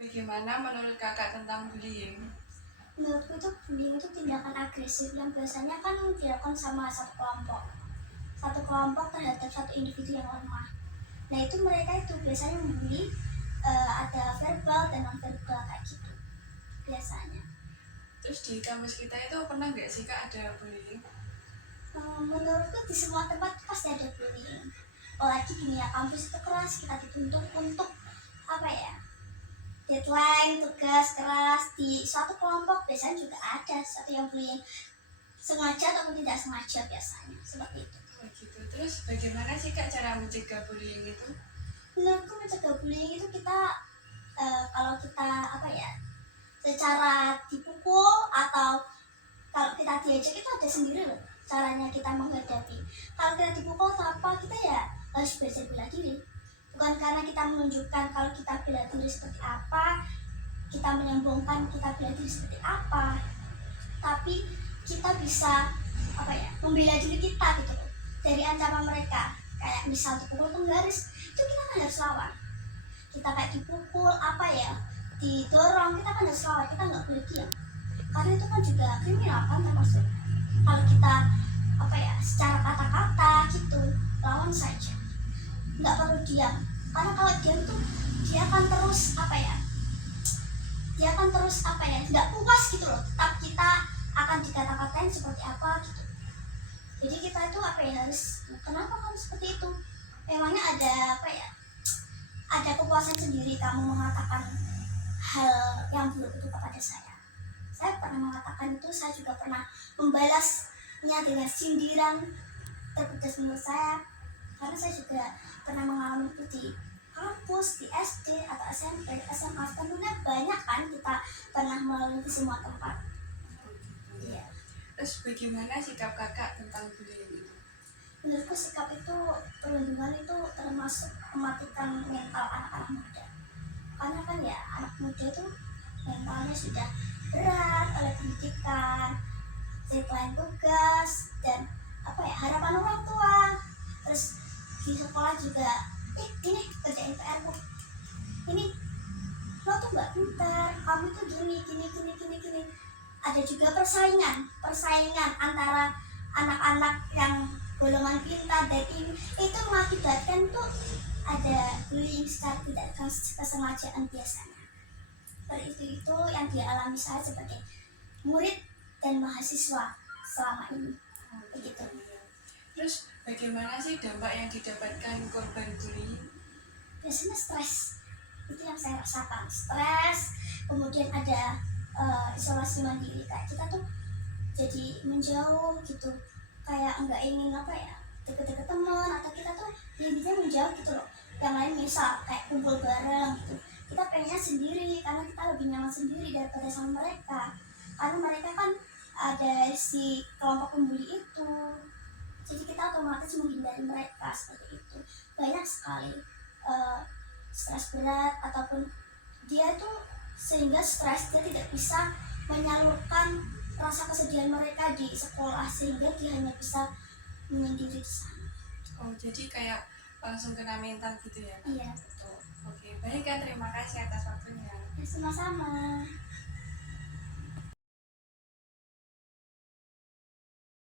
Bagaimana menurut kakak tentang bullying? Menurutku itu bullying itu tindakan agresif yang biasanya kan dilakukan sama satu kelompok terhadap satu individu yang lemah. Nah itu mereka itu biasanya membuli, ada verbal dan non verbal kayak gitu biasanya. Terus di kampus kita itu pernah nggak sih kak ada bullying? Menurutku di semua tempat pasti ada bullying. Apalagi gini ya, kampus itu keras, kita dituntut untuk apa ya, deadline, tugas keras. Di suatu kelompok biasanya juga ada satu yang bullying, sengaja ataupun tidak sengaja, biasanya seperti itu. Oh gitu. Terus bagaimana sih kak cara mencegah bullying itu? Menurutku mencegah bullying itu kita, kalau kita apa ya, secara dipukul atau kalau kita diajak itu ada sendiri loh caranya kita menghadapi. Kalau kita dipukul atau apa, kita ya harus belajar bela diri. Bukan karena kita menunjukkan kalau kita bela diri seperti apa, kita menyombongkan kita bela diri seperti apa, tapi kita bisa apa ya, membela diri kita gitu loh dari ancaman mereka. Kayak misal dipukul penggaris, itu kita kan harus lawan. Kita kayak dipukul apa ya, didorong, kita kan harus lawan, kita nggak boleh diam, karena itu kan juga kriminal kan, termasuk kalau kita apa ya, secara kata-kata gitu lawan saja, nggak perlu diam. Karena kalau diam tuh dia akan terus apa ya, nggak puas gitu loh, tetap kita akan dikata-katain seperti apa gitu. Jadi kita itu apa ya, harus, kenapa kamu seperti itu, memangnya ada apa ya, ada kepuasan sendiri kamu mengatakan hal yang buruk itu kepada saya. Saya pernah mengatakan itu, saya juga pernah membalasnya dengan sindiran terpedas menurut saya, karena saya juga pernah mengalami itu di kampus, di SD atau SMP, SMA, tentunya banyak kan, kita pernah melalui semua tempat. Iya. Terus bagaimana sikap kakak tentang bullying itu? Menurutku sikap itu, perlindungan itu termasuk mematikan mental anak-anak muda. Karena kan ya, anak muda itu mentalnya sudah berat oleh pendidikan, deadline tugas, dan apa ya, harapan orang tua. Terus di sekolah juga, ini kerjain PR-ku, ini lo tuh nggak pintar, kamu tuh gini. Ada juga persaingan antara anak-anak yang golongan pintar dan ini, itu mengakibatkan tuh ada bullying secara tidak kesengajaan biasanya. Seperti itu yang dialami saya sebagai murid dan mahasiswa selama ini. Begitu. Terus bagaimana sih dampak yang didapatkan korban bullying? Biasanya stres, itu yang saya rasakan, stres. Kemudian ada isolasi mandiri, kayak kita tuh jadi menjauh gitu, kayak nggak ingin apa ya, deket-deket teman, atau kita tuh intinya menjauh gitu loh. Yang lain misal kayak kumpul bareng gitu, kita pengennya sendiri karena kita lebih nyaman sendiri daripada sama mereka, karena mereka kan ada si kelompok pembuli itu, jadi kita otomatis menghindari mereka seperti itu. Banyak sekali stres berat, ataupun dia tuh sehingga stres, dia tidak bisa menyalurkan rasa kesedihan mereka di sekolah, sehingga dia hanya bisa menyendiri di sana. Oh jadi kayak langsung kena mental gitu ya? Iya. Betul. Oke, baik kan, terima kasih atas waktunya. Ya, sama-sama.